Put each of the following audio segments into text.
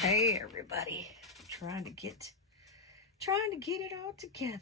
Hey everybody, trying to get it all together.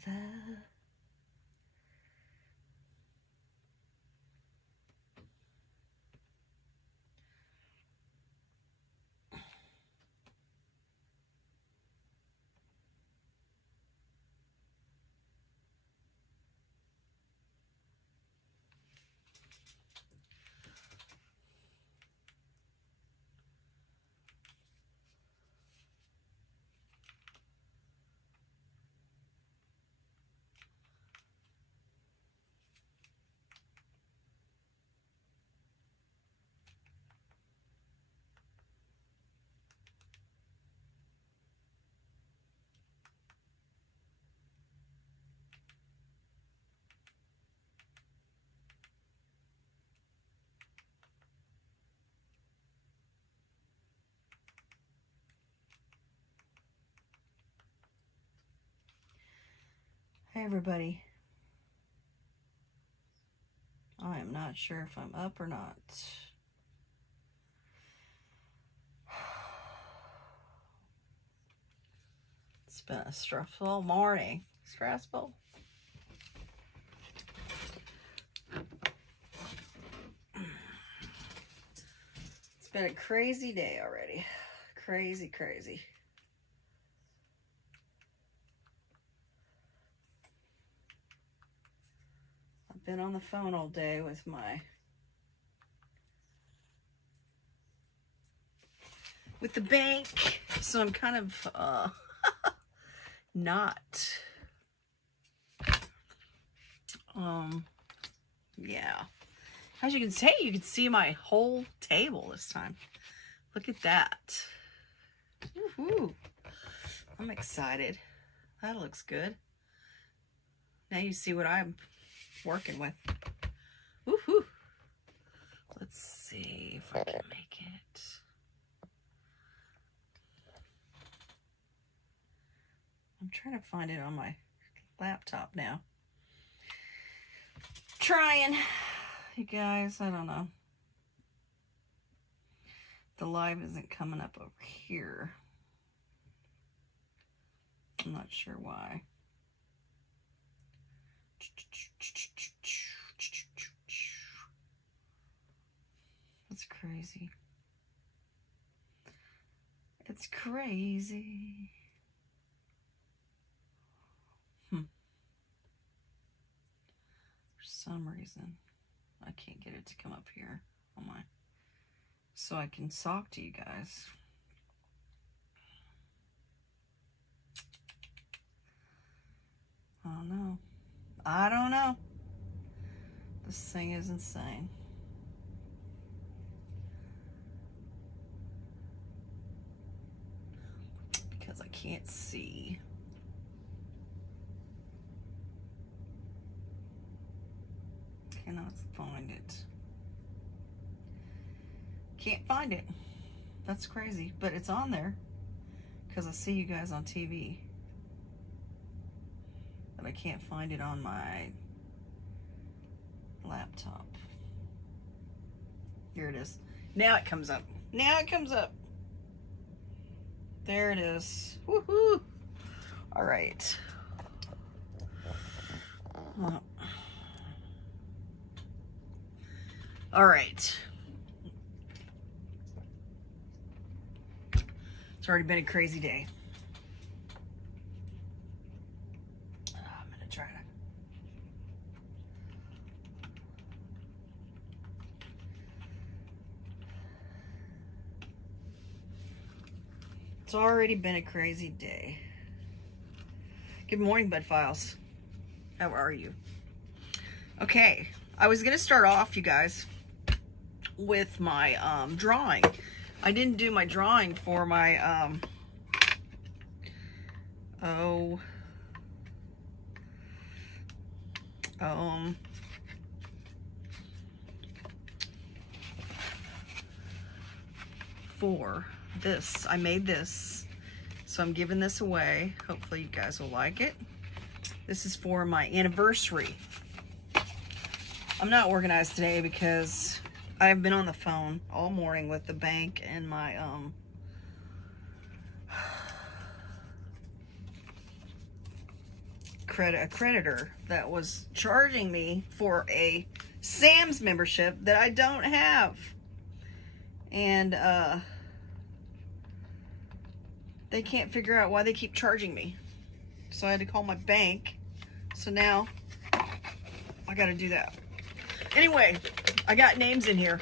Hey everybody, I am not sure if I'm up or not. It's been a stressful morning. Stressful. It's been a crazy day already. Crazy. I've been on the phone all day with the bank, so I'm kind of not yeah. As you can see my whole table this time. Look at that. Woohoo. I'm excited. That looks good. Now you see what I'm working with. Woohoo. Let's see if I can make it. I'm trying to find it on my laptop now. Trying. You guys, I don't know. The live isn't coming up over here. I'm not sure why. That's crazy. It's crazy. For some reason, I can't get it to come up here on my, so I can talk to you guys. I don't know. This thing is insane. Because I can't see. Cannot find it. Can't find it. That's crazy, but it's on there because I see you guys on TV. But I can't find it on my laptop. Here it is. Now it comes up. Now it comes up. There it is. Woohoo! All right. All right. It's already been a crazy day. I'm gonna try to. It's already been a crazy day. Good morning, Bud Files. How are you? Okay, I was gonna start off, you guys, with my drawing. I didn't do my drawing for my for this. I made this, so I'm giving this away. Hopefully you guys will like it. This is for my anniversary. I'm not organized today because I've been on the phone all morning with the bank and my a creditor that was charging me for a Sam's membership that I don't have. And they can't figure out why they keep charging me. So I had to call my bank. So now I got to do that. Anyway, I got names in here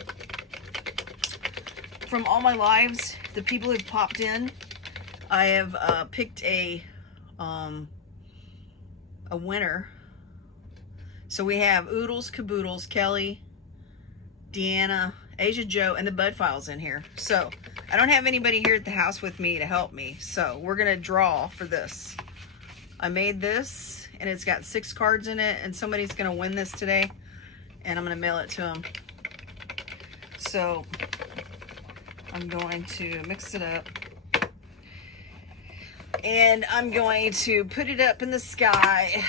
from all my lives, the people who've popped in. I have picked a winner. So we have Oodles, Caboodles, Kelly, Deanna, Asia Joe, and the Bud Files in here. So I don't have anybody here at the house with me to help me. So we're going to draw for this. I made this, and it's got 6 cards in it, and somebody's going to win this today, and I'm going to mail it to them. So I'm going to mix it up, and I'm going to put it up in the sky,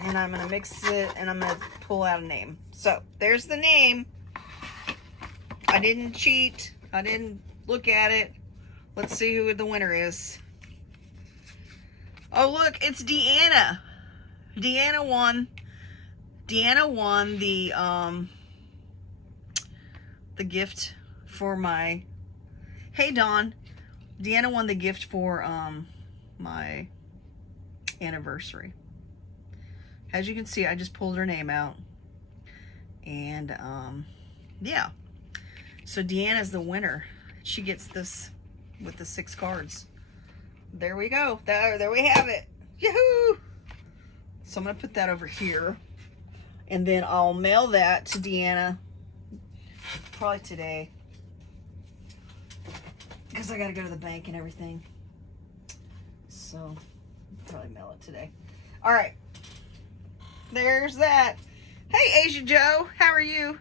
and I'm going to mix it, and I'm going to pull out a name. So there's the name. I didn't cheat. I didn't look at it. Let's see who the winner is. Oh, look, it's Deanna. Deanna won. Deanna won the gift for my... Hey, Dawn. Deanna won the gift for my anniversary. As you can see, I just pulled her name out. And, yeah. So Deanna's the winner. She gets this with the 6 cards. There we go. There we have it. Yahoo! So I'm going to put that over here. And then I'll mail that to Deanna probably today. Because I got to go to the bank and everything. So I'll probably mail it today. All right. There's that. Hey, Asia Joe. How are you?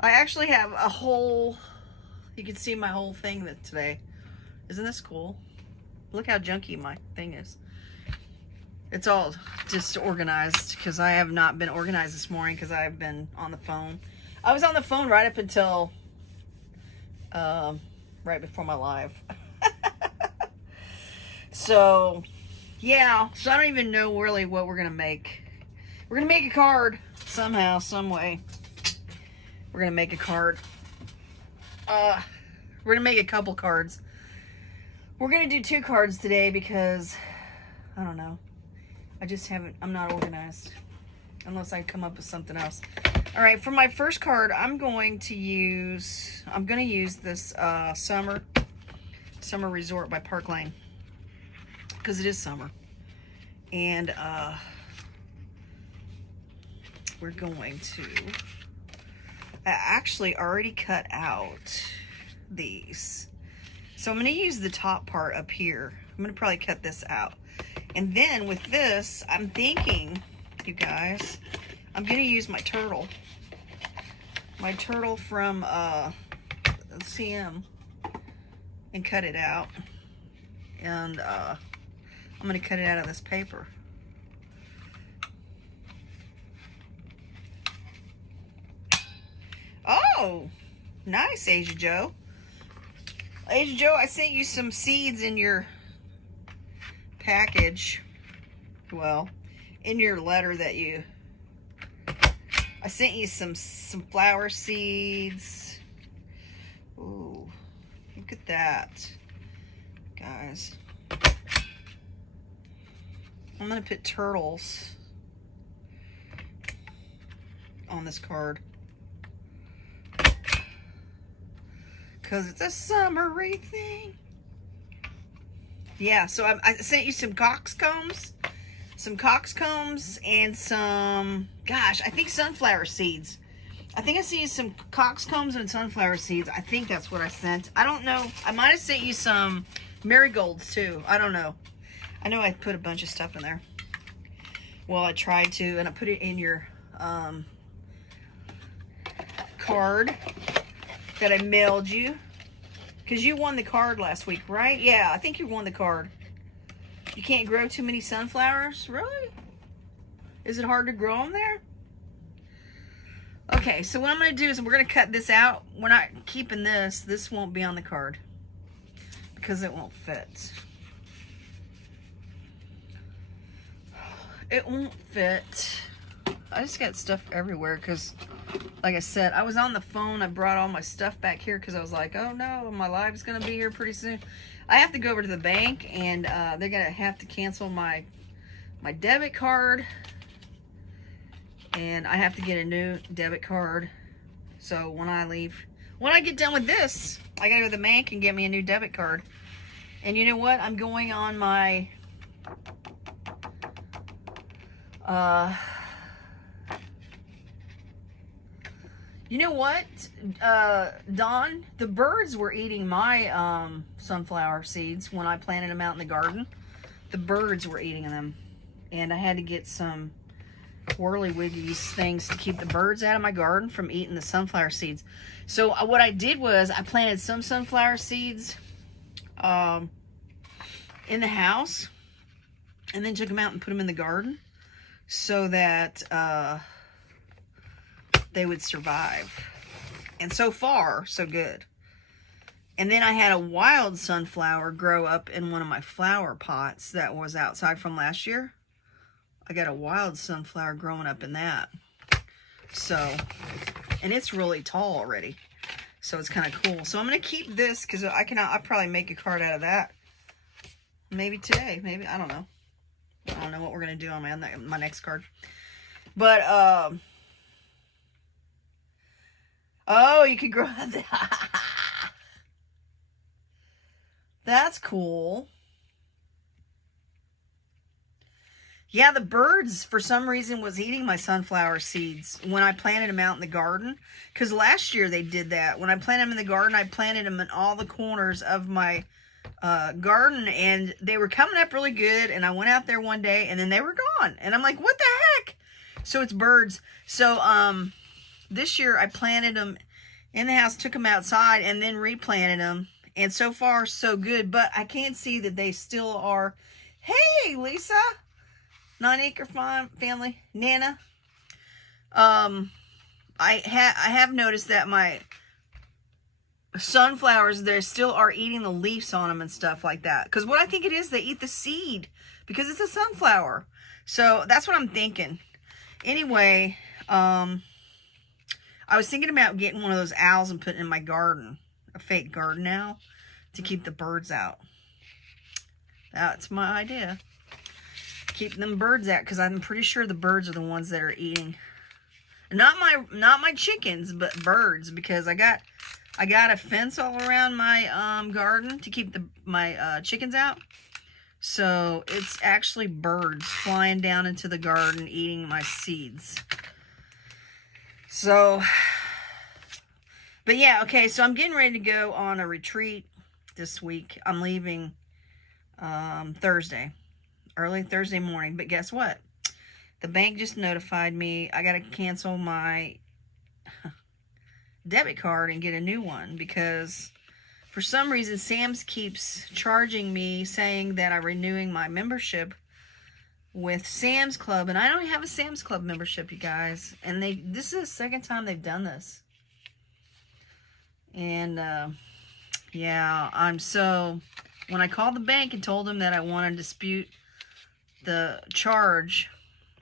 I actually have a whole... You can see my whole thing today. Isn't this cool? Look how junky my thing is. It's all just organized because I have not been organized this morning because I've been on the phone. I was on the phone right up until right before my live. So, yeah. So I don't even know really what we're going to make. We're going to make a card somehow, some way. We're going to make a card. We're going to make a couple cards. We're going to do 2 cards today because, I don't know. I'm not organized. Unless I come up with something else. Alright, for my first card, I'm going to use this Summer Resort by Park Lane. Because it is summer. And, we're going to... I actually already cut out these. So I'm going to use the top part up here. I'm going to probably cut this out. And then with this, I'm thinking, you guys, I'm going to use my turtle. My turtle from CM. And cut it out. And I'm going to cut it out of this paper. Oh, nice, Asia Joe. Asia Joe, I sent you some seeds in your package. Well, in your letter that I sent you some flower seeds. Ooh, look at that, guys. I'm gonna put turtles on this card. Because it's a summery thing. Yeah, so I sent you some coxcombs. And some, gosh, I think sunflower seeds. I think I sent you some coxcombs and sunflower seeds. I think that's what I sent. I don't know. I might have sent you some marigolds too. I don't know. I know I put a bunch of stuff in there. Well, I tried to, and I put it in your card that I mailed you. Because you won the card last week, right? Yeah, I think you won the card. You can't grow too many sunflowers? Really? Is it hard to grow them there? Okay, so what I'm going to do is we're going to cut this out. We're not keeping this. This won't be on the card. Because it won't fit. It won't fit. I just got stuff everywhere because, like I said, I was on the phone. I brought all my stuff back here because I was like, oh no, my live's going to be here pretty soon. I have to go over to the bank, and they're going to have to cancel my debit card. And I have to get a new debit card. So when I get done with this, I got to go to the bank and get me a new debit card. And you know what? I'm going on my... you know what, Dawn? The birds were eating my sunflower seeds when I planted them out in the garden. The birds were eating them. And I had to get some whirly-wiggies things to keep the birds out of my garden from eating the sunflower seeds. So what I did was I planted some sunflower seeds in the house and then took them out and put them in the garden so that they would survive. And so far, so good. And then I had a wild sunflower grow up in one of my flower pots that was outside from last year. I got a wild sunflower growing up in that. So, and it's really tall already. So it's kind of cool. So I'm going to keep this because I'll probably make a card out of that. Maybe today. Maybe, I don't know. I don't know what we're going to do on my next card. But, oh, you could grow that. That's cool. Yeah, the birds, for some reason, was eating my sunflower seeds when I planted them out in the garden. Because last year they did that. When I planted them in the garden, I planted them in all the corners of my garden. And they were coming up really good. And I went out there one day, and then they were gone. And I'm like, what the heck? So it's birds. So this year I planted them in the house, took them outside, and then replanted them. And so far, so good. But I can see that they still are. Hey, Lisa. 9 Acre Farm family, Nana. I have noticed that my sunflowers, they still are eating the leaves on them and stuff like that. Because what I think it is, they eat the seed because it's a sunflower. So that's what I'm thinking. Anyway, I was thinking about getting one of those owls and putting it in my garden, a fake garden owl, to keep the birds out. That's my idea. Keep them birds out because I'm pretty sure the birds are the ones that are eating. Not my chickens, but birds, because I got a fence all around my garden to keep my chickens out. So it's actually birds flying down into the garden eating my seeds. So, but yeah, okay, so I'm getting ready to go on a retreat this week. I'm leaving Thursday. Early Thursday morning. But guess what? The bank just notified me I got to cancel my debit card and get a new one because for some reason Sam's keeps charging me saying that I'm renewing my membership with Sam's Club, and I don't have a Sam's Club membership, you guys. And this is the second time they've done this. And yeah, when I called the bank and told them that I want to dispute the charge,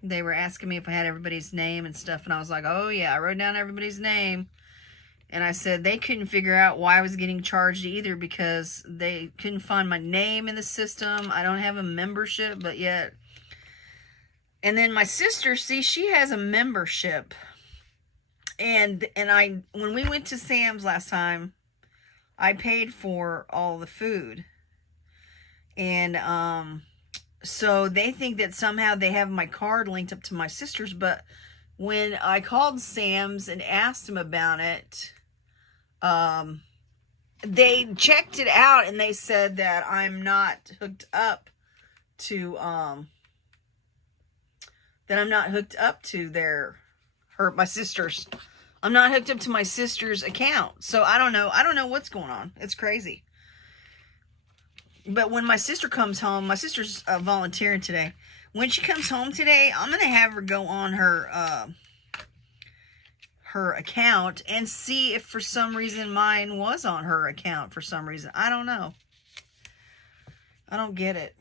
they were asking me if I had everybody's name and stuff, and I was like, oh yeah, I wrote down everybody's name. And I said they couldn't figure out why I was getting charged either because they couldn't find my name in the system. I don't have a membership, but yet. And then my sister, see, she has a membership. And when we went to Sam's last time, I paid for all the food. And so they think that somehow they have my card linked up to my sister's, but when I called Sam's and asked them about it, they checked it out and they said that I'm not hooked up to, my sister's. I'm not hooked up to my sister's account. So I don't know what's going on. It's crazy. But when my sister comes home, my sister's volunteering today. When she comes home today, I'm going to have her go on her account and see if for some reason mine was on her account for some reason. I don't know. I don't get it.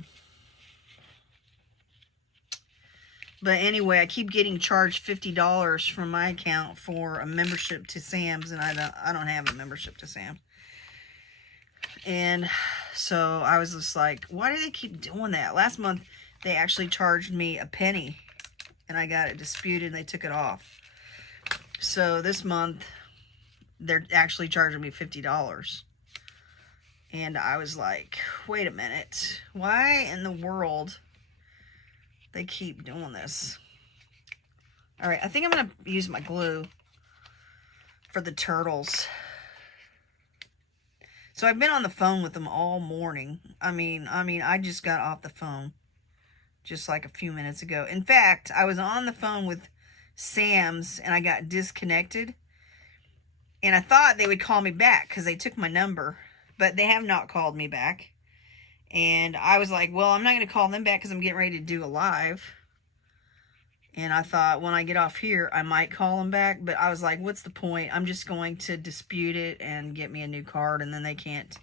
But anyway, I keep getting charged $50 from my account for a membership to Sam's, and I don't have a membership to Sam's. And so I was just like, why do they keep doing that? Last month, they actually charged me a penny, and I got it disputed, and they took it off. So this month, they're actually charging me $50. And I was like, wait a minute. Why in the world they keep doing this? All right, I think I'm going to use my glue for the turtles. So I've been on the phone with them all morning. I mean, I just got off the phone just like a few minutes ago. In fact, I was on the phone with Sam's and I got disconnected. And I thought they would call me back because they took my number, but they have not called me back. And I was like, well, I'm not going to call them back because I'm getting ready to do a live. And I thought when I get off here, I might call them back. But I was like, what's the point? I'm just going to dispute it and get me a new card. And then they can't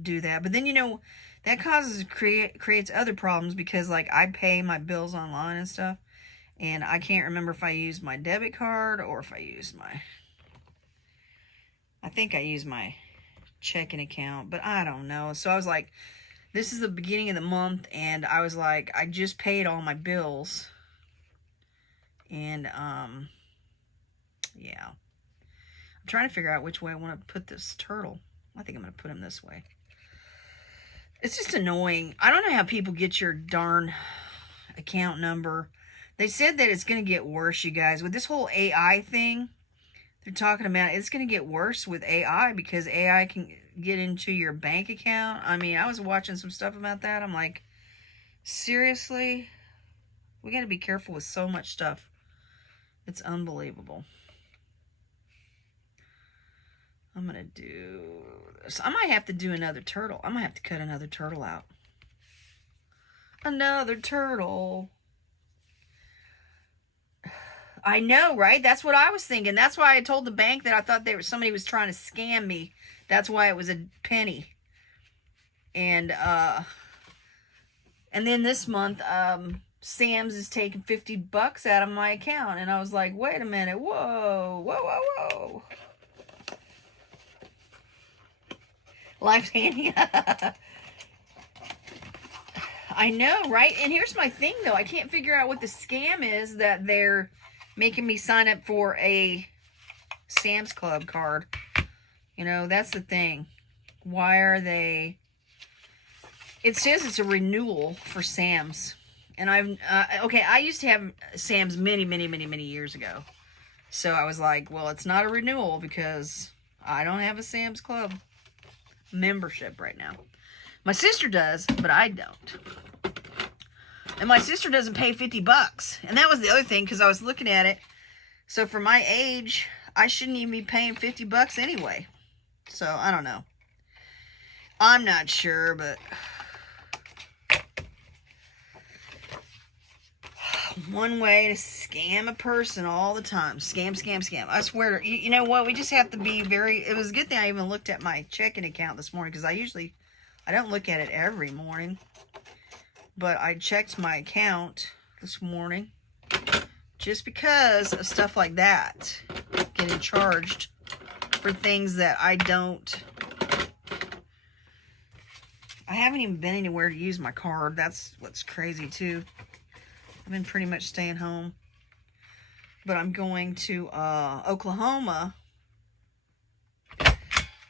do that. But then, you know, that creates other problems because, like, I pay my bills online and stuff. And I can't remember if I used my debit card or if I used my... I think I used my checking account. But I don't know. So I was like... This is the beginning of the month, and I was like, I just paid all my bills. And, yeah. I'm trying to figure out which way I want to put this turtle. I think I'm going to put him this way. It's just annoying. I don't know how people get your darn account number. They said that it's going to get worse, you guys. With this whole AI thing, they're talking about it's going to get worse with AI because AI can get into your bank account. I mean, I was watching some stuff about that. I'm like, seriously? We got to be careful with so much stuff. It's unbelievable. I'm going to do this. I might have to do another turtle. I might have to cut another turtle out. Another turtle. I know, right? That's what I was thinking. That's why I told the bank that I thought somebody was trying to scam me. That's why it was a penny. And then this month, Sam's is taking $50 out of my account. And I was like, wait a minute. Whoa, whoa, whoa, whoa. Life's handy. I know, right? And here's my thing, though. I can't figure out what the scam is that they're making me sign up for a Sam's Club card. You know, that's the thing. Why are they... It says it's a renewal for Sam's. And okay, I used to have Sam's many, many, many, many years ago. So I was like, well, it's not a renewal because I don't have a Sam's Club membership right now. My sister does, but I don't. And my sister doesn't pay $50. And that was the other thing because I was looking at it. So for my age, I shouldn't even be paying $50 anyway. So, I don't know. I'm not sure, but... One way to scam a person all the time. Scam, scam, scam. I swear, you know what? We just have to be very... It was a good thing I even looked at my checking account this morning, because I don't look at it every morning. But I checked my account this morning, just because of stuff like that. Getting charged for things that I haven't even been anywhere to use my card. That's what's crazy too. I've been pretty much staying home. But I'm going to Oklahoma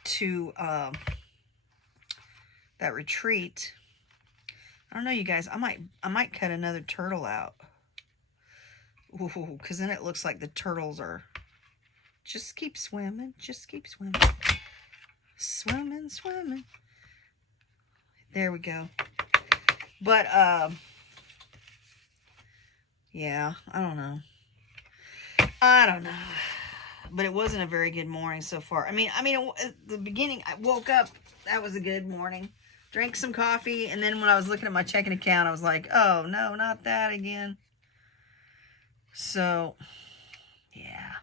to that retreat. I don't know, you guys. I might cut another turtle out. Ooh, because then it looks like the turtles are... Just keep swimming. Just keep swimming. Swimming, swimming. There we go. But, yeah, I don't know. But it wasn't a very good morning so far. I mean, at the beginning, I woke up. That was a good morning. Drank some coffee. And then when I was looking at my checking account, I was like, oh, no, not that again. So, yeah.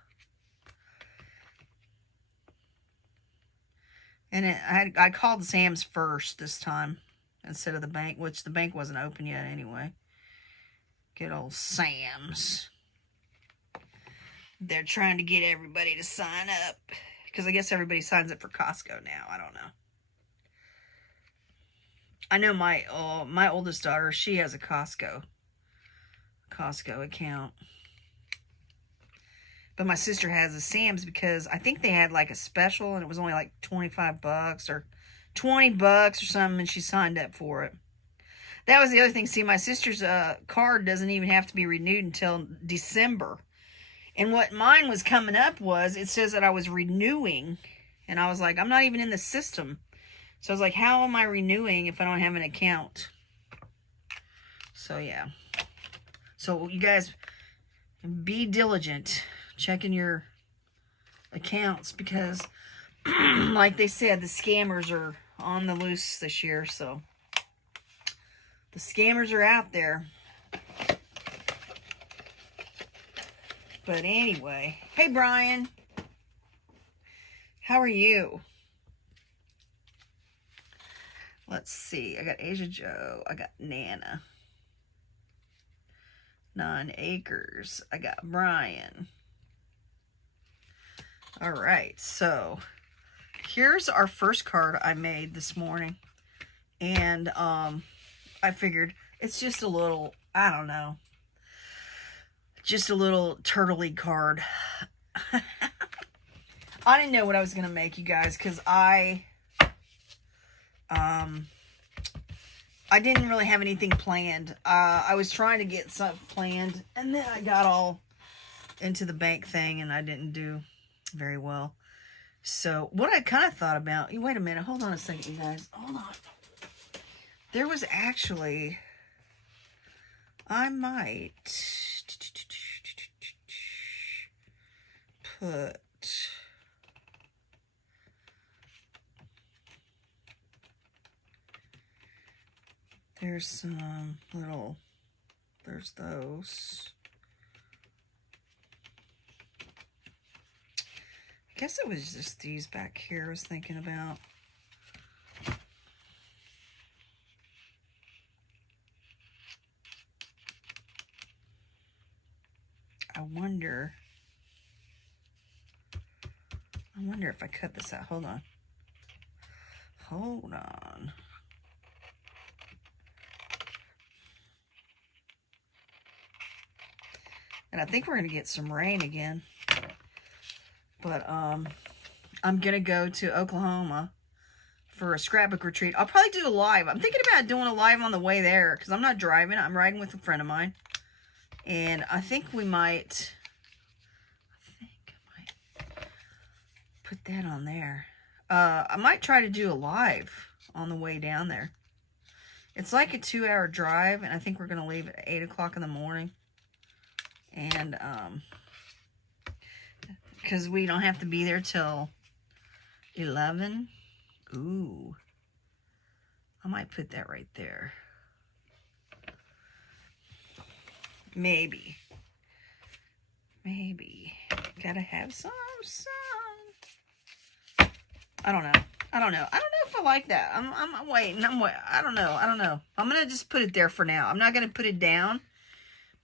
And I called Sam's first this time instead of the bank, which the bank wasn't open yet anyway. Good old Sam's. They're trying to get everybody to sign up. Because I guess everybody signs up for Costco now. I don't know. I know my oldest daughter, she has a Costco account. But my sister has a Sam's because I think they had like a special and it was only like 25 bucks or 20 bucks or something, and she signed up for it. That was the other thing. See, my sister's card doesn't even have to be renewed until December. And what mine was coming up was, it says that I was renewing. And I was like, I'm not even in the system. So I was like, how am I renewing if I don't have an account? So, yeah. So, you guys, be diligent checking your accounts because, like they said, the scammers are on the loose this year. So, the scammers are out there. But anyway, hey Brian, how are you? Let's see, I got Asia Joe, I got Nana, 9 Acres, I got Brian. All right, so here's our first card I made this morning, and I figured it's just a little, I don't know, just a little turtley card. I didn't know what I was going to make, you guys, because I didn't really have anything planned. I was trying to get something planned, and then I got all into the bank thing, and I didn't do very well. So, what I kind of thought about... Wait a minute. Hold on a second, you guys. Hold on. There was actually... I might... put... There's some little... There's those. I guess it was just these back here I was thinking about. I wonder if I cut this out. Hold on. Hold on. And I think we're going to get some rain again. But I'm going to go to Oklahoma for a scrapbook retreat. I'll probably do a live. I'm thinking about doing a live on the way there because I'm not driving. I'm riding with a friend of mine. And I think we might... put that on there. I might try to do a live on the way down there. It's like a 2-hour drive, and I think we're going to leave at 8 o'clock in the morning. And, because we don't have to be there till 11. Ooh. I might put that right there. Maybe. Gotta have some. I don't know. I don't know if I like that. I'm waiting. I don't know. I'm going to just put it there for now. I'm not going to put it down. I'm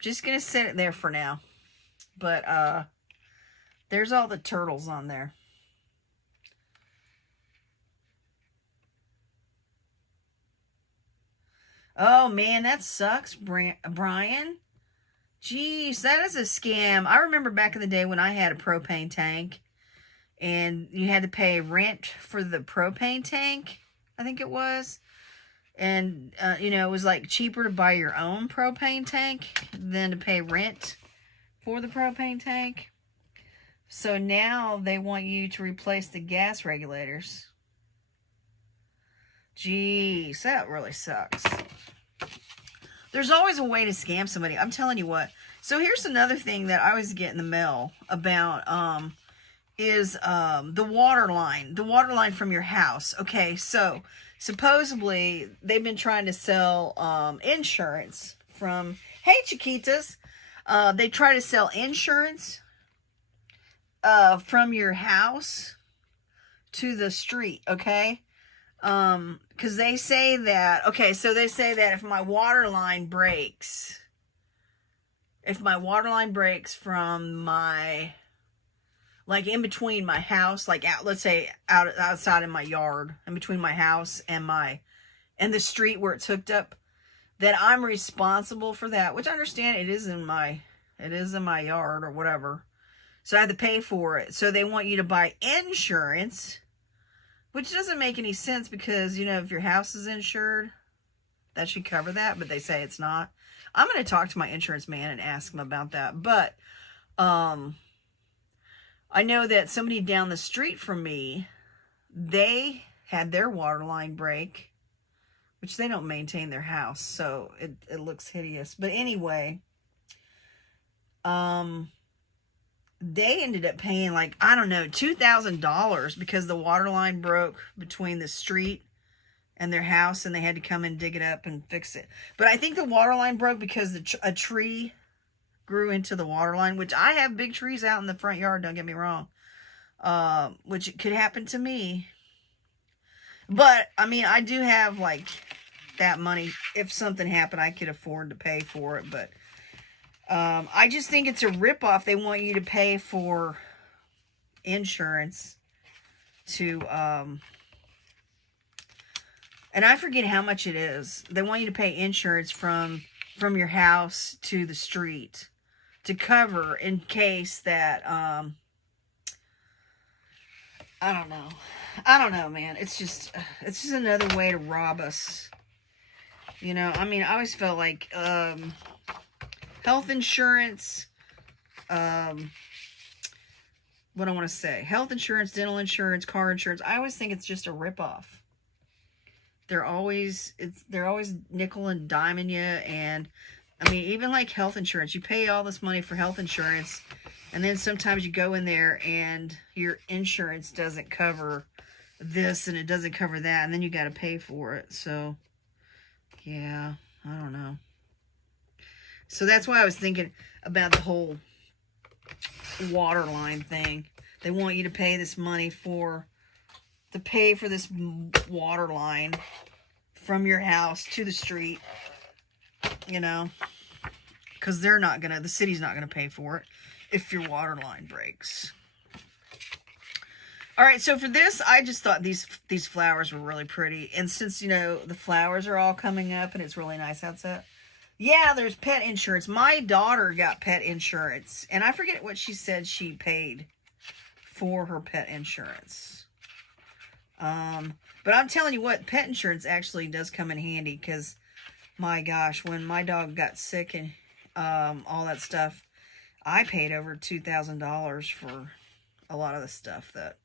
just going to set it there for now. But, there's all the turtles on there. Oh, man, that sucks, Brian. Jeez, that is a scam. I remember back in the day when I had a propane tank. And you had to pay rent for the propane tank, I think it was. And, you know, it was like cheaper to buy your own propane tank than to pay rent for the propane tank. So now they want you to replace the gas regulators. Jeez, that really sucks. There's always a way to scam somebody. I'm telling you what. So here's another thing that I always get in the mail about, is the water line from your house. Okay, so supposedly they've been trying to sell insurance from, hey Chiquitas, they try to sell insurance from your house to the street, okay? Because they say that, okay, so they say that if my water line breaks, if my water line breaks from my, like in between my house, like out, let's say outside in my yard, in between my house and the street where it's hooked up, then I'm responsible for that, which I understand it is in my yard or whatever. So I have to pay for it. So they want you to buy insurance, which doesn't make any sense because, you know, if your house is insured, that should cover that, but they say it's not. I'm going to talk to my insurance man and ask him about that. But I know that somebody down the street from me, they had their water line break, which they don't maintain their house, so it looks hideous. But anyway, they ended up paying like, I don't know, $2,000 because the water line broke between the street and their house, and they had to come and dig it up and fix it. But I think the water line broke because a tree grew into the water line, which I have big trees out in the front yard, don't get me wrong, which could happen to me. But, I mean, I do have, like, that money. If something happened, I could afford to pay for it, but I just think it's a ripoff. They want you to pay for insurance to, and I forget how much it is. They want you to pay insurance from your house to the street to cover in case that, I don't know. I don't know, man. It's just another way to rob us. You know, I mean, I always felt like, health insurance, what I want to say, health insurance, dental insurance, car insurance, I always think it's just a ripoff. They're always nickel and diming you. And I mean, even like health insurance, you pay all this money for health insurance, and then sometimes you go in there and your insurance doesn't cover this and it doesn't cover that, and then you got to pay for it. So yeah, I don't know. So that's why I was thinking about the whole water line thing. They want you to pay this money to pay for this water line from your house to the street, you know, because the city's not gonna pay for it if your water line breaks. All right, so for this, I just thought these flowers were really pretty, and since, you know, the flowers are all coming up and it's really nice outside. Yeah, there's pet insurance. My daughter got pet insurance, and I forget what she said she paid for her pet insurance. But I'm telling you what, pet insurance actually does come in handy, because, my gosh, when my dog got sick and all that stuff, I paid over $2,000 for a lot of the stuff that,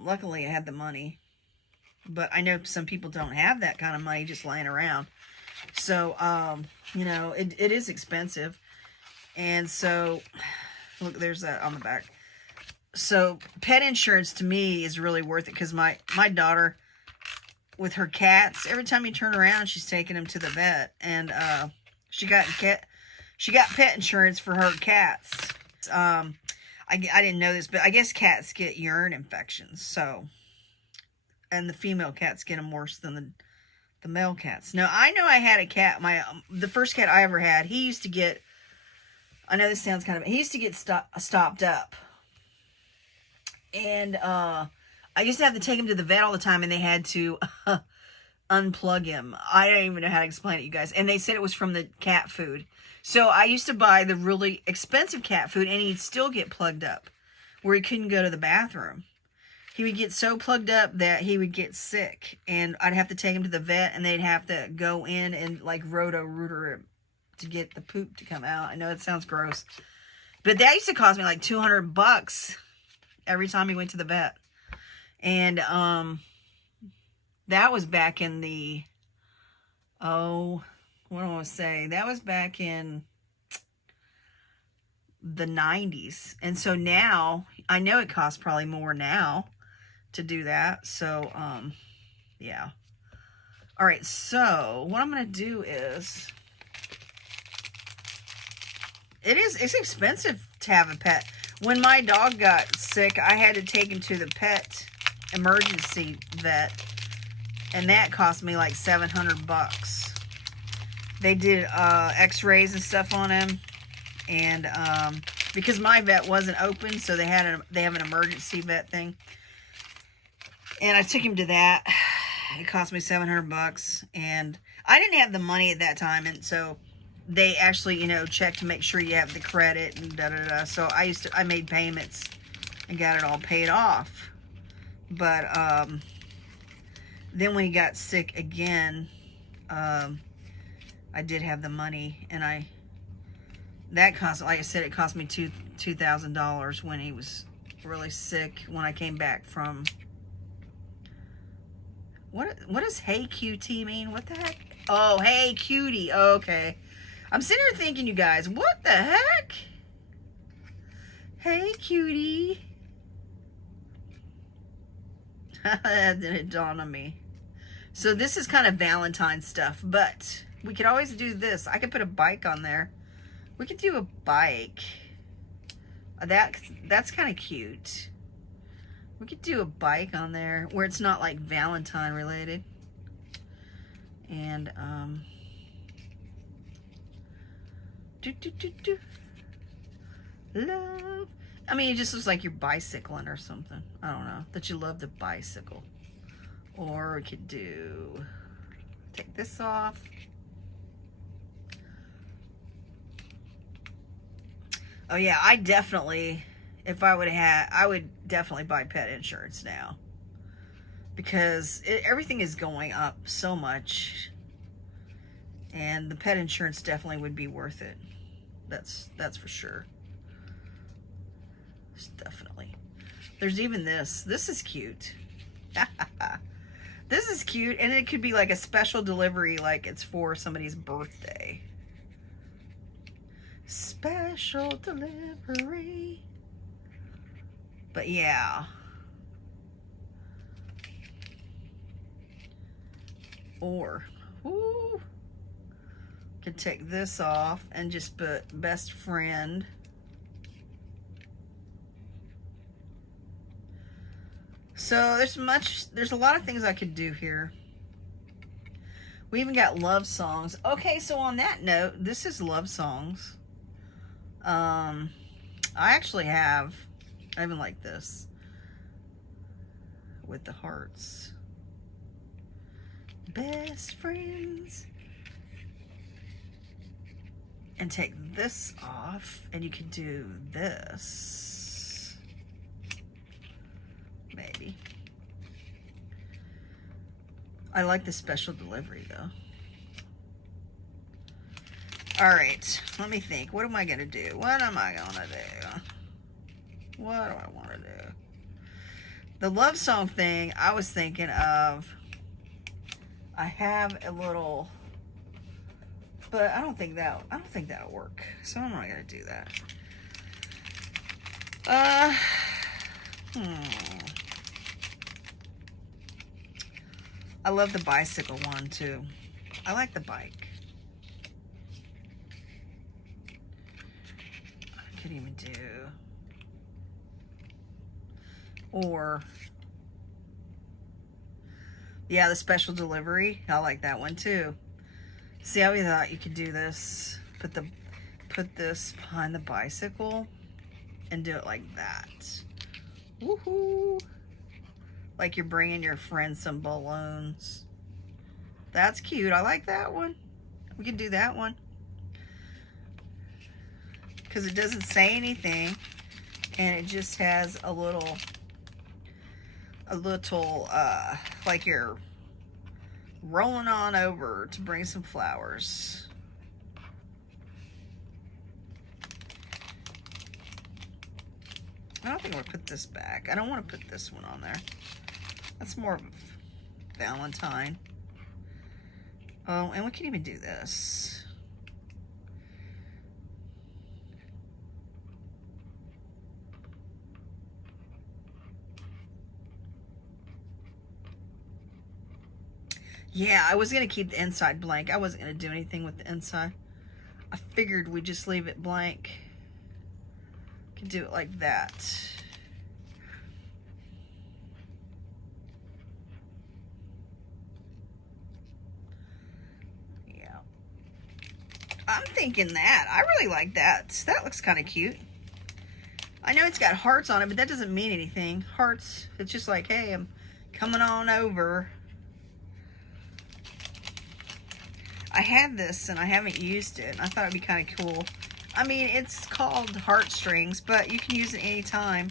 luckily I had the money. But I know some people don't have that kind of money just laying around. So, you know, it is expensive. And so, look, there's that on the back. So, pet insurance to me is really worth it, because my daughter, with her cats, every time you turn around, she's taking them to the vet. And she got pet insurance for her cats. I didn't know this, but I guess cats get urine infections. So, and the female cats get them worse than the male cats. Now, I know I had a cat, the first cat I ever had, he used to get, I know this sounds kind of, he used to get stopped up. And I used to have to take him to the vet all the time, and they had to unplug him. I don't even know how to explain it, you guys. And they said it was from the cat food. So I used to buy the really expensive cat food, and he'd still get plugged up where he couldn't go to the bathroom. He would get so plugged up that he would get sick, and I'd have to take him to the vet, and they'd have to go in and like roto-rooter him to get the poop to come out. I know it sounds gross, but that used to cost me like $200 every time he went to the vet. And that was back in the, what do I want to say? That was back in the 90s. And so now, I know it costs probably more now to do that. So, yeah. All right, so what I'm going to do is, it's expensive to have a pet. When my dog got sick, I had to take him to the pet emergency vet, and that cost me like $700. They did x-rays and stuff on him, And because my vet wasn't open, so they have an emergency vet thing. And I took him to that. It cost me $700, and I didn't have the money at that time, and so they actually, check to make sure you have the credit and da-da-da. So I made payments and got it all paid off. But then when he got sick again, I did have the money, and that cost, like I said, it cost me $2,000 when he was really sick, when I came back from, what does hey QT mean? What the heck? Oh, hey cutie. Oh, okay. I'm sitting here thinking, you guys, what the heck? Hey cutie. That didn't dawn on me. So this is kind of Valentine stuff, but we could always do this. I could put a bike on there. We could do a bike. That's kind of cute. We could do a bike on there where it's not like Valentine related. And love. I mean, it just looks like you're bicycling or something. I don't know. That you love the bicycle. Or we could take this off. Oh yeah, I definitely, if I would have, I would definitely buy pet insurance now, because everything is going up so much, and the pet insurance definitely would be worth it. That's for sure. Definitely. There's even this. This is cute. This is cute, and it could be like a special delivery, like it's for somebody's birthday. Special delivery. But yeah. Or, could take this off and just put best friend. So there's a lot of things I could do here. We even got love songs. Okay, so on that note, this is love songs. I even like this with the hearts. Best friends. And take this off, and you can do this. Maybe. I like the special delivery though. All right, let me think. What am I gonna do? What am I gonna do? What do I want to do? The love song thing, I was thinking of, I have a little, but I don't think that'll work. So I'm not gonna do that. I love the bicycle one too. I like the bike. I could even do, or yeah, the special delivery. I like that one too. See how we thought you could do this? Put this behind the bicycle and do it like that. Woohoo! Like you're bringing your friends some balloons. That's cute. I like that one. We can do that one. Because it doesn't say anything. And it just has a little, like you're rolling on over to bring some flowers. I don't think I'm gonna put this back. I don't want to put this one on there. That's more of a Valentine. Oh, and we can even do this. Yeah, I was going to keep the inside blank. I wasn't going to do anything with the inside. I figured we'd just leave it blank. Could do it like that. Yeah. I'm thinking that. I really like that. That looks kind of cute. I know it's got hearts on it, but that doesn't mean anything. Hearts, it's just like, hey, I'm coming on over. I had this and I haven't used it. I thought it'd be kind of cool. I mean, it's called heartstrings, but you can use it anytime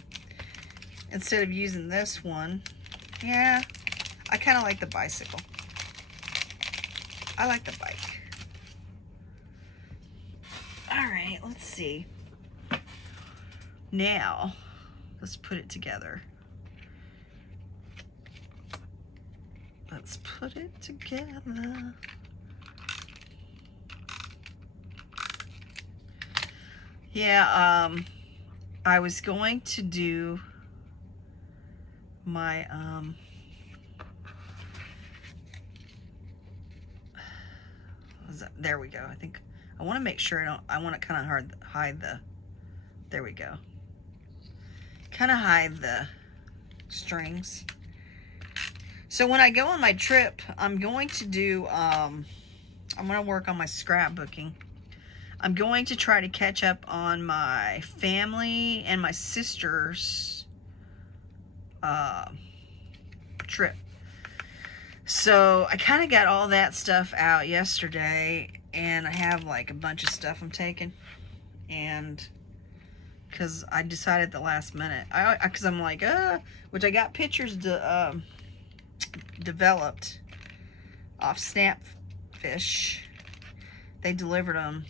instead of using this one. Yeah, I kind of like the bicycle. I like the bike. All right, let's see. Now, let's put it together. Let's put it together. Yeah, I was going to do my, there we go. I think I want to make sure I want to kind of hide the, there we go. Kind of hide the strings. So when I go on my trip, I'm going to do, I'm going to work on my scrapbooking. I'm going to try to catch up on my family and my sister's trip. So I kind of got all that stuff out yesterday, and I have like a bunch of stuff I'm taking, and because I decided at the last minute, because I'm like, which I got pictures developed off Snapfish. They delivered them,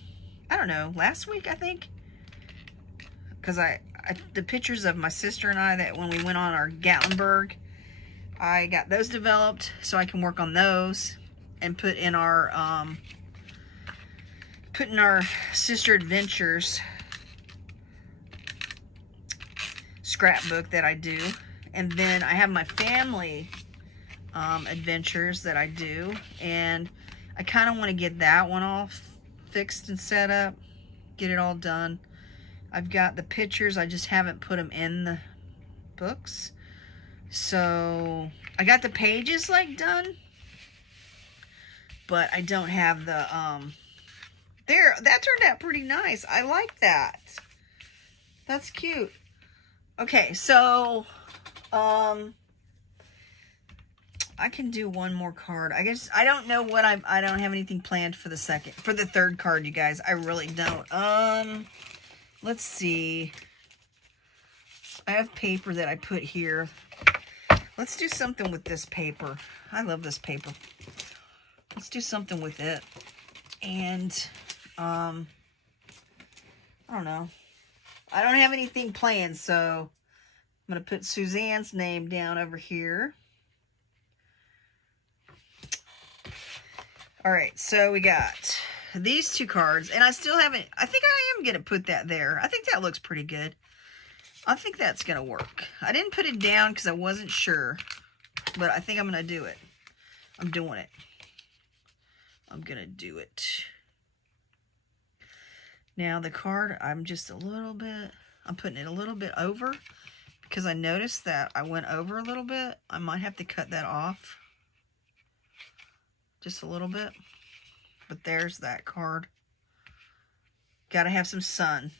I don't know, last week, I think, because the pictures of my sister and I that when we went on our Gatlinburg, I got those developed so I can work on those and put in our Sister Adventures scrapbook that I do. And then I have my family adventures that I do, and I kind of want to get that one all fixed and set up, get it all done. I've got the pictures, I just haven't put them in the books. So I got the pages like done, but I don't have the there. That turned out pretty nice. I like that. That's cute. Okay, so I can do one more card. I guess I don't know what I don't have anything planned for the third card, you guys. I really don't. Let's see. I have paper that I put here. Let's do something with this paper. I love this paper. Let's do something with it. And I don't know. I don't have anything planned, so I'm going to put Suzanne's name down over here. All right, so we got these two cards, and I still haven't, I think I am going to put that there. I think that looks pretty good. I think that's going to work. I didn't put it down because I wasn't sure, but I think I'm going to do it. I'm doing it. I'm going to do it. Now the card, I'm putting it a little bit over because I noticed that I went over a little bit. I might have to cut that off just a little bit, but there's that card. Got to have some sun.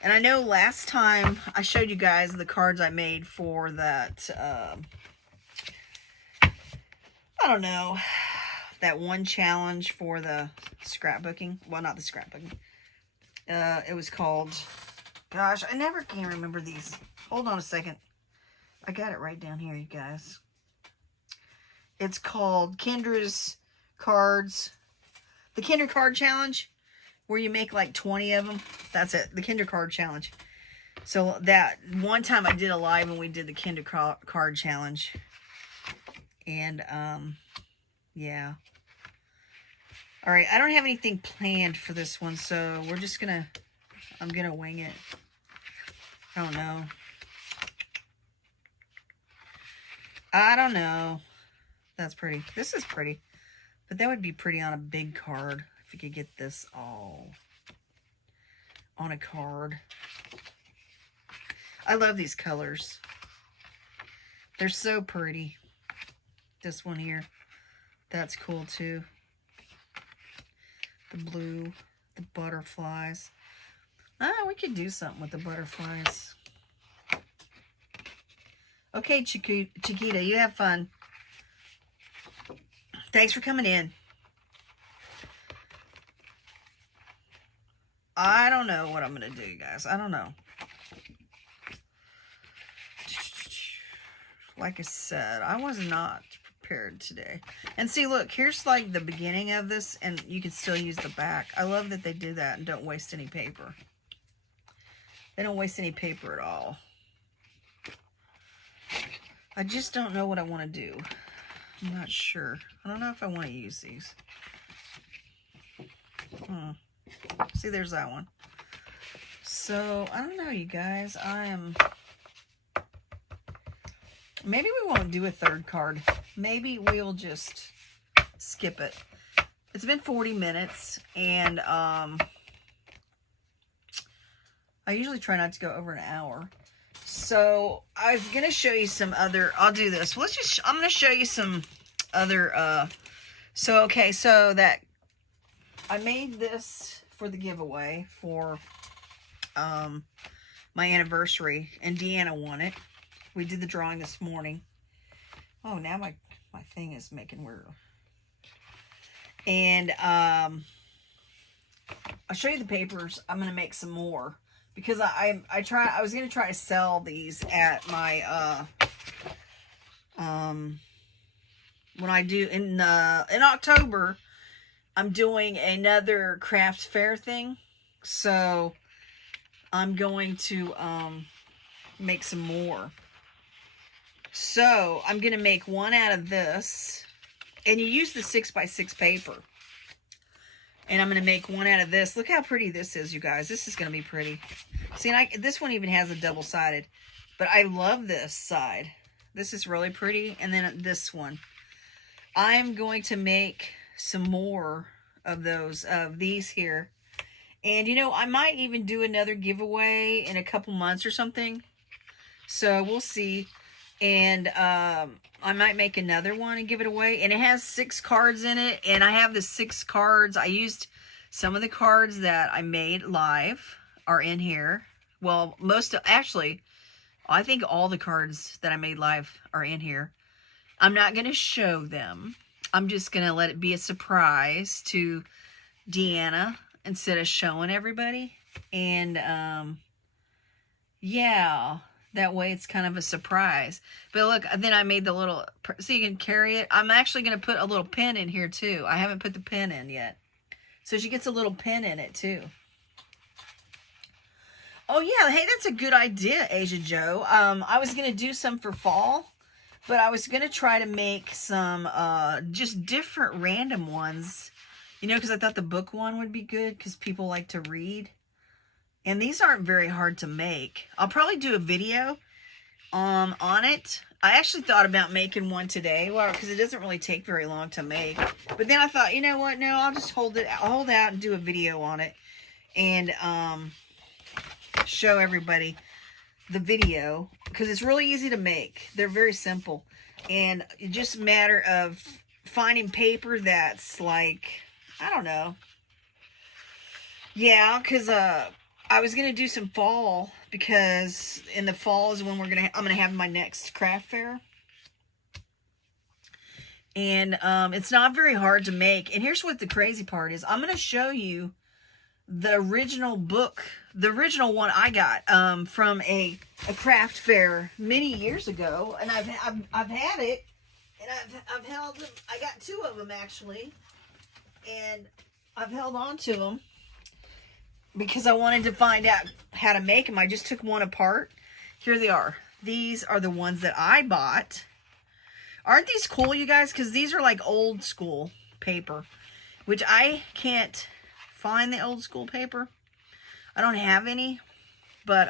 And I know last time I showed you guys the cards I made for that, I don't know, that one challenge for the scrapbooking. Well, not the scrapbooking. It was called, gosh, I never can remember these. Hold on a second. I got it right down here, you guys. It's called Kendra's Cards. The Kendra Card Challenge, where you make like 20 of them. That's it. The Kendra Card Challenge. So that one time I did a live and we did the Kendra Card Challenge. And, yeah. All right, I don't have anything planned for this one, so we're just gonna, I'm gonna wing it. I don't know. I don't know. That's pretty. This is pretty. But that would be pretty on a big card if we could get this all on a card. I love these colors. They're so pretty. This one here. That's cool too. The blue, The butterflies. We could do something with the butterflies. Okay, Chiquita, you have fun. Thanks for coming in. I don't know what I'm going to do, guys. I don't know. Like I said, I was not prepared today. And see, look, here's like the beginning of this, and you can still use the back. I love that they do that and don't waste any paper. They don't waste any paper at all. I just don't know what I want to do. I'm not sure. I don't know if I want to use these. See, there's that one. So, I don't know, you guys. Maybe we won't do a third card. Maybe we'll just skip it. It's been 40 minutes, and I usually try not to go over an hour. So, I was going to show you some other... I'll do this. I'm going to show you some other... so that... I made this for the giveaway for my anniversary, and Deanna won it. We did the drawing this morning. Oh, now my thing is making weird. And I'll show you the papers. I'm going to make some more. Because I was going to try to sell these at my, when I do, in October, I'm doing another craft fair thing. So, I'm going to, make some more. So, I'm going to make one out of this. And you use the 6x6 paper. And I'm going to make one out of this. Look how pretty this is, you guys. This is going to be pretty. See, and this one even has a double-sided. But I love this side. This is really pretty. And then this one. I'm going to make some more of these here. And, you know, I might even do another giveaway in a couple months or something. So, we'll see. And I might make another one and give it away. And it has 6 cards in it. And I have the 6 cards. I used some of the cards that I made live are in here. Well, actually, I think all the cards that I made live are in here. I'm not going to show them. I'm just going to let it be a surprise to Deanna instead of showing everybody. And, yeah... That way it's kind of a surprise. But look, then I made the little, so you can carry it. I'm actually going to put a little pin in here too. I haven't put the pin in yet. So she gets a little pin in it too. Oh yeah, hey, that's a good idea, Asia Joe. I was going to do some for fall. But I was going to try to make some just different random ones. You know, because I thought the book one would be good because people like to read. And these aren't very hard to make. I'll probably do a video on it. I actually thought about making one today. Well, because it doesn't really take very long to make. But then I thought, you know what? No, I'll just hold out and do a video on it. And show everybody the video. Because it's really easy to make. They're very simple. And it's just a matter of finding paper that's like, I don't know. Yeah, because... I was going to do some fall because in the fall is when I'm going to have my next craft fair. And it's not very hard to make. And here's what the crazy part is. I'm going to show you the original book, the original one I got from a craft fair many years ago. And I've had it, and I've held them. I got 2 of them actually, and I've held on to them. Because I wanted to find out how to make them. I just took one apart. Here they are. These are the ones that I bought. Aren't these cool, you guys? Because these are like old school paper. Which I can't find the old school paper. I don't have any. But,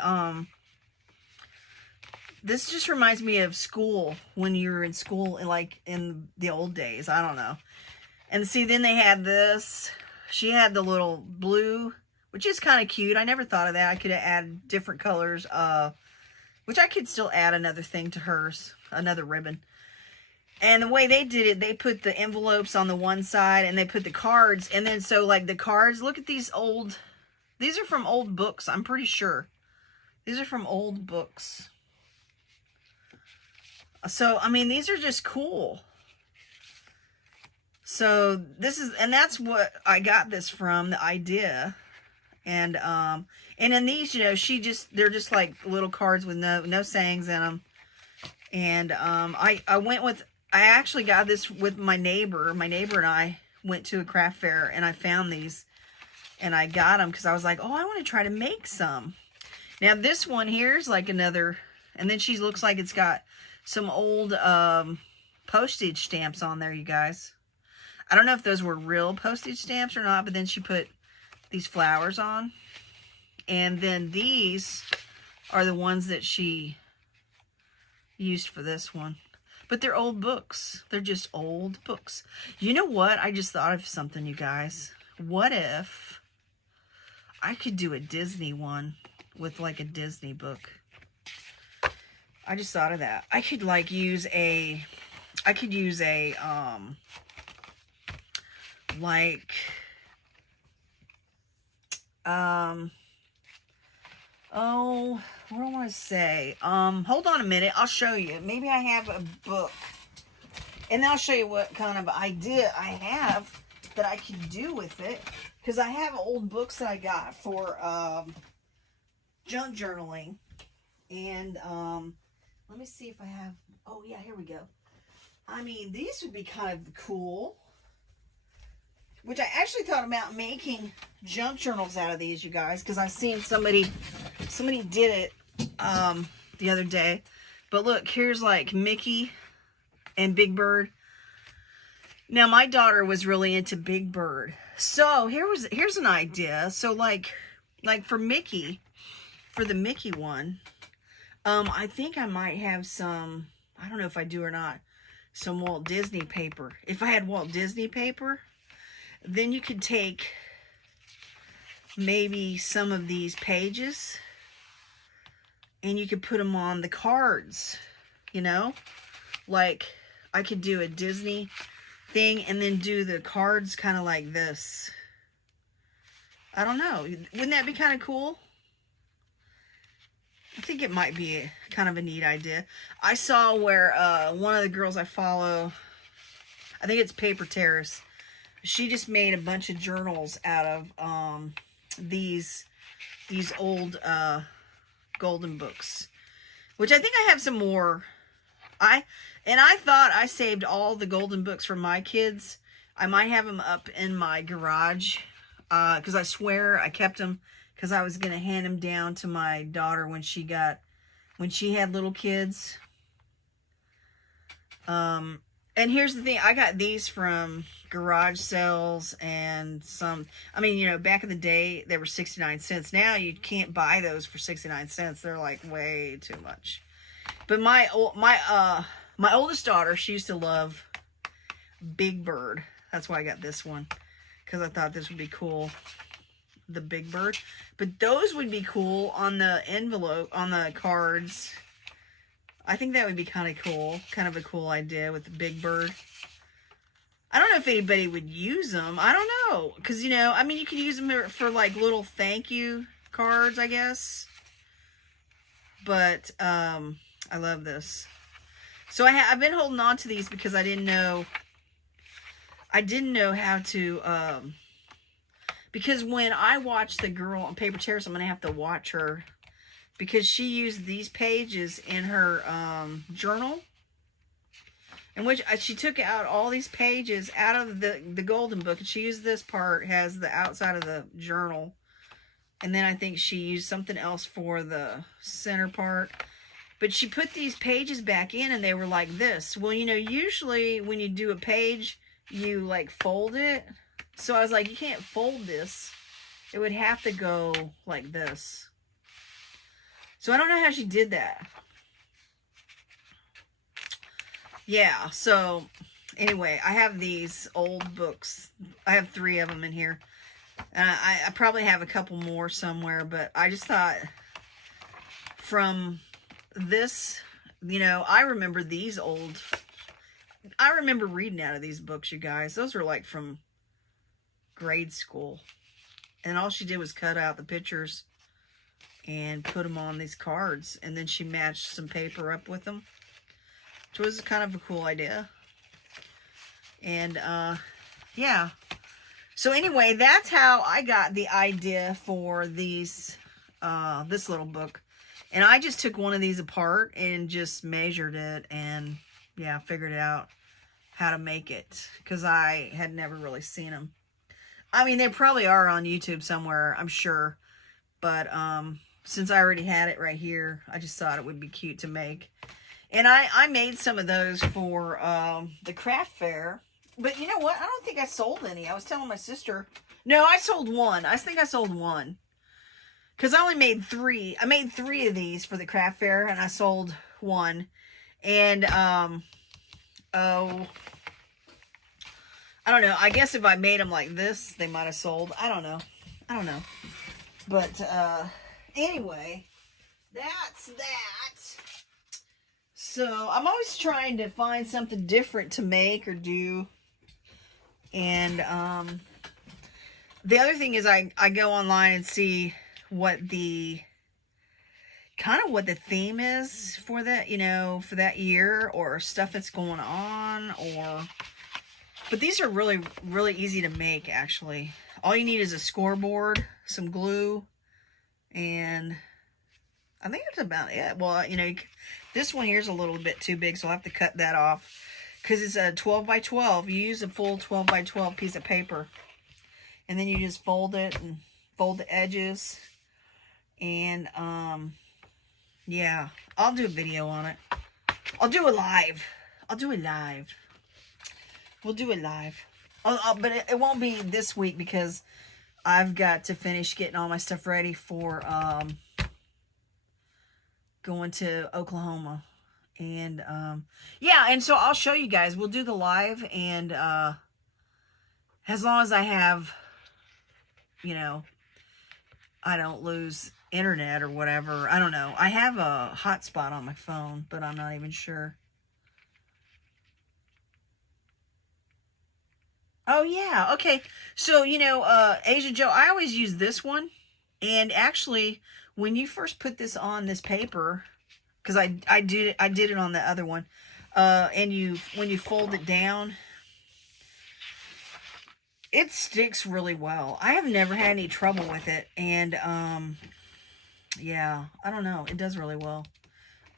this just reminds me of school. When you were in school, like in the old days. I don't know. And see, then they had this. She had the little blue... Which is kind of cute. I never thought of that. I could have added different colors. Which I could still add another thing to hers. Another ribbon. And the way they did it, they put the envelopes on the one side and they put the cards. And then so like the cards, look at these are from old books, I'm pretty sure. These are from old books. So, I mean, these are just cool. So and that's what I got this from, the idea. And in these, you know, they're just like little cards with no sayings in them. And I actually got this with my neighbor. My neighbor and I went to a craft fair and I found these and I got them because I was like, oh, I want to try to make some. Now this one here is like another, and then she looks like it's got some old postage stamps on there, you guys. I don't know if those were real postage stamps or not, but then she put these flowers on. And then these are the ones that she used for this one. But they're old books. They're just old books. You know what? I just thought of something, you guys. What if I could do a Disney one with like a Disney book? I just thought of that. I could like use a oh, what do I want to say? Hold on a minute. I'll show you. Maybe I have a book. And then I'll show you what kind of idea I have that I could do with it. Because I have old books that I got for junk journaling. And let me see if I have... Oh, yeah, here we go. I mean, these would be kind of cool. Which I actually thought about making junk journals out of these, you guys. Because I've seen somebody did it the other day. But look, here's like Mickey and Big Bird. Now, my daughter was really into Big Bird. So, here's an idea. So, like for Mickey, for the Mickey one, I think I might have some, I don't know if I do or not, some Walt Disney paper. If I had Walt Disney paper, then you could take maybe some of these pages and you could put them on the cards, you know? Like, I could do a Disney thing and then do the cards kind of like this. I don't know. Wouldn't that be kind of cool? I think it might be kind of a neat idea. I saw where one of the girls I follow, I think it's Paper Terrace, she just made a bunch of journals out of these old golden books, which I think I have some more. I thought I saved all the golden books for my kids. I might have them up in my garage because I swear I kept them because I was going to hand them down to my daughter when she had little kids. And here's the thing. I got these from garage sales and some, I mean, you know, back in the day, they were 69 cents. Now you can't buy those for 69 cents. They're like way too much. But my oldest daughter, she used to love Big Bird. That's why I got this one. Because I thought this would be cool. The Big Bird. But those would be cool on the envelope, on the cards. I think that would be kind of cool. Kind of a cool idea with the Big Bird. I don't know if anybody would use them. I don't know. Because, you know, I mean, you could use them for like little thank you cards, I guess. But, I love this. So I've been holding on to these because I didn't know how to, because when I watch the girl on Paper Terrace, I'm going to have to watch her because she used these pages in her journal, in which she took out all these pages out of the golden book, and she used this part, has the outside of the journal, and then I think she used something else for the center part. But she put these pages back in and they were like this. Well, you know, usually when you do a page, you like fold it. So I was like, you can't fold this. It would have to go like this. So I don't know how she did that. Yeah, so anyway, I have these old books. I have 3 of them in here. And I probably have a couple more somewhere, but I just thought from this, you know, I remember these old, I remember reading out of these books, you guys. Those are like from grade school. And all she did was cut out the pictures and put them on these cards. And then she matched some paper up with them, which was kind of a cool idea. And, yeah. So anyway, that's how I got the idea for these, this little book. And I just took one of these apart and just measured it and, yeah, figured out how to make it. Because I had never really seen them. I mean, they probably are on YouTube somewhere, I'm sure. But since I already had it right here, I just thought it would be cute to make. And I made some of those for the craft fair. But you know what? I don't think I sold any. I was telling my sister. No, I sold one. I think I sold one. Because I only made 3. I made 3 of these for the craft fair, and I sold one. And, I don't know. I guess if I made them like this, they might have sold. I don't know. But, anyway, that's that. So, I'm always trying to find something different to make or do. And, the other thing is I go online and see what the, kind of what the theme is for that, you know, for that year, or stuff that's going on, or... But these are really, really easy to make, actually. All you need is a scoreboard, some glue, and I think that's about it. Well, you know, this one here is a little bit too big, so I'll have to cut that off. Because it's a 12 by 12. You use a full 12 by 12 piece of paper. And then you just fold it and fold the edges. And, yeah. I'll do a video on it. I'll do a live. We'll do it live. But it won't be this week because I've got to finish getting all my stuff ready for going to Oklahoma. And, yeah, and so I'll show you guys. We'll do the live, and as long as I have, you know, I don't lose internet or whatever. I don't know. I have a hotspot on my phone, but I'm not even sure. Oh, yeah. Okay. So, you know, Asia Joe, I always use this one. And actually, when you first put this on this paper, because I did it on the other one, and when you fold it down, it sticks really well. I have never had any trouble with it. And, yeah, I don't know. It does really well.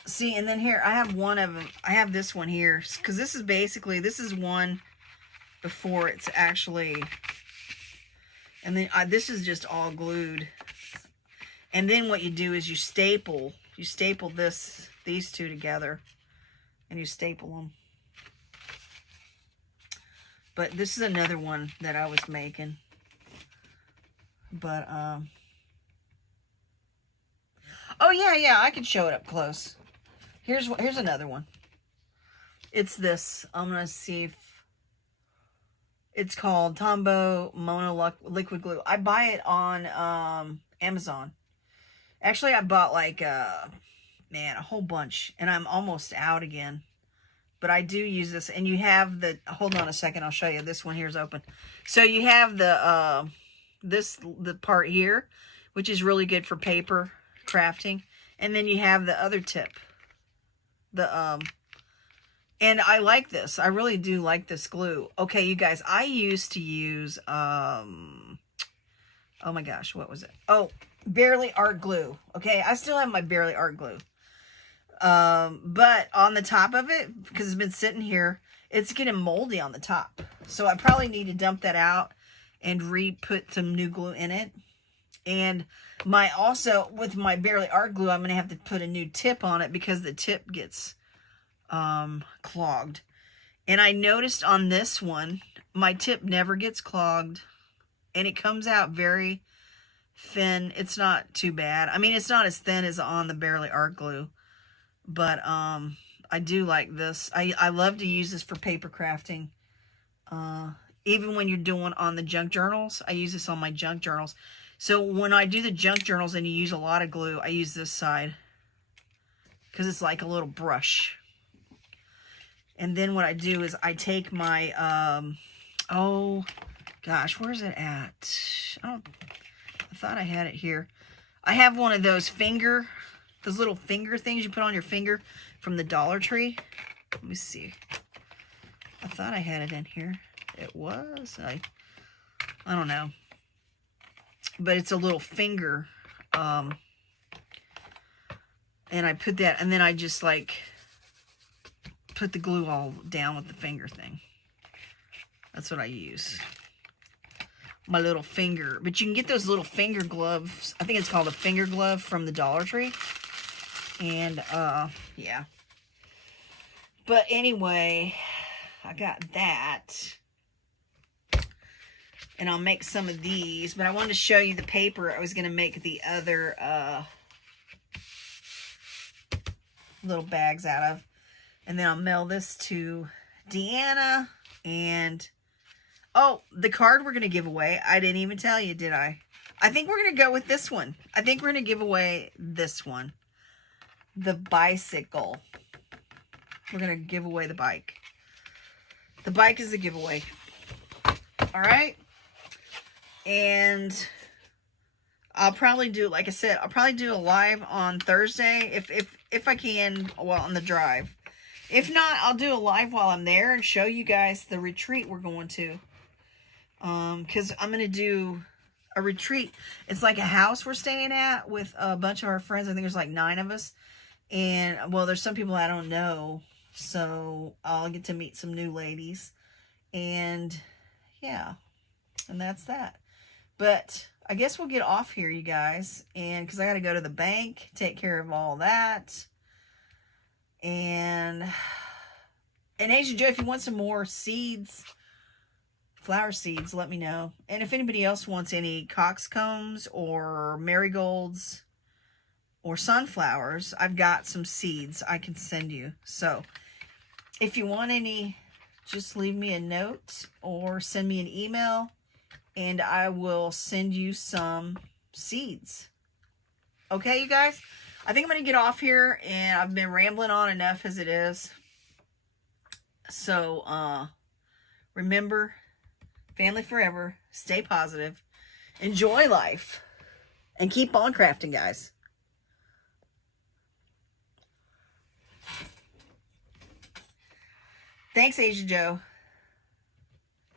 See, and then here, I have one of them. I have this one here. Because this is one before it's actually, and then this is just all glued. And then what you do is you staple these two together, and you staple them. But this is another one that I was making. But, oh yeah, I can show it up close. Here's another one. It's this. I'm gonna see if it's called Tombow Mono Liquid Glue. I buy it on Amazon. Actually, I bought like man, a whole bunch, and I'm almost out again. But I do use this, and you have the, hold on a second, I'll show you. This one here is open. So you have the the part here, which is really good for paper crafting, and then you have the other tip. And I like this. I really do like this glue. Okay, you guys, I used to use, oh my gosh, what was it? Oh, Barely Art Glue. Okay, I still have my Barely Art Glue. But on the top of it, because it's been sitting here, it's getting moldy on the top. So I probably need to dump that out and re-put some new glue in it. And also, with my Barely Art Glue, I'm going to have to put a new tip on it because the tip gets clogged. And I noticed on this one, my tip never gets clogged, and it comes out very thin. It's not too bad. I mean, it's not as thin as on the Barely Art Glue, but I do like this. I love to use this for paper crafting. Even when you're doing on the junk journals, I use this on my junk journals. So when I do the junk journals and you use a lot of glue, I use this side because it's like a little brush. And then what I do is I take my, oh gosh, where's it at? I thought I had it here. I have one of those little finger things you put on your finger from the Dollar Tree. Let me see. I thought I had it in here. It was. I don't know. But it's a little finger. And I put that, and then I just like put the glue all down with the finger thing. That's what I use. My little finger. But you can get those little finger gloves. I think it's called a finger glove from the Dollar Tree. And, yeah. But anyway, I got that. And I'll make some of these. But I wanted to show you the paper I was going to make the other little bags out of. And then I'll mail this to Deanna. And, oh, the card we're going to give away. I didn't even tell you, did I? I think we're going to go with this one. I think we're going to give away this one. The bicycle. We're going to give away the bike. The bike is the giveaway. All right. And I'll probably do, like I said, I'll probably do a live on Thursday if I can while on the drive. If not, I'll do a live while I'm there and show you guys the retreat we're going to. Because I'm going to do a retreat. It's like a house we're staying at with a bunch of our friends. I think there's like 9 of us. And, well, there's some people I don't know. So I'll get to meet some new ladies. And, yeah. And that's that. But I guess we'll get off here, you guys. And because I got to go to the bank, take care of all that. And Asian Joe, if you want some more seeds, flower seeds, let me know. And if anybody else wants any coxcombs or marigolds or sunflowers, I've got some seeds I can send you. So if you want any, just leave me a note or send me an email and I will send you some seeds. Okay, you guys? I think I'm going to get off here, and I've been rambling on enough as it is. So, remember, family forever, stay positive, enjoy life, and keep on crafting, guys. Thanks, Asia Joe.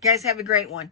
You guys have a great one.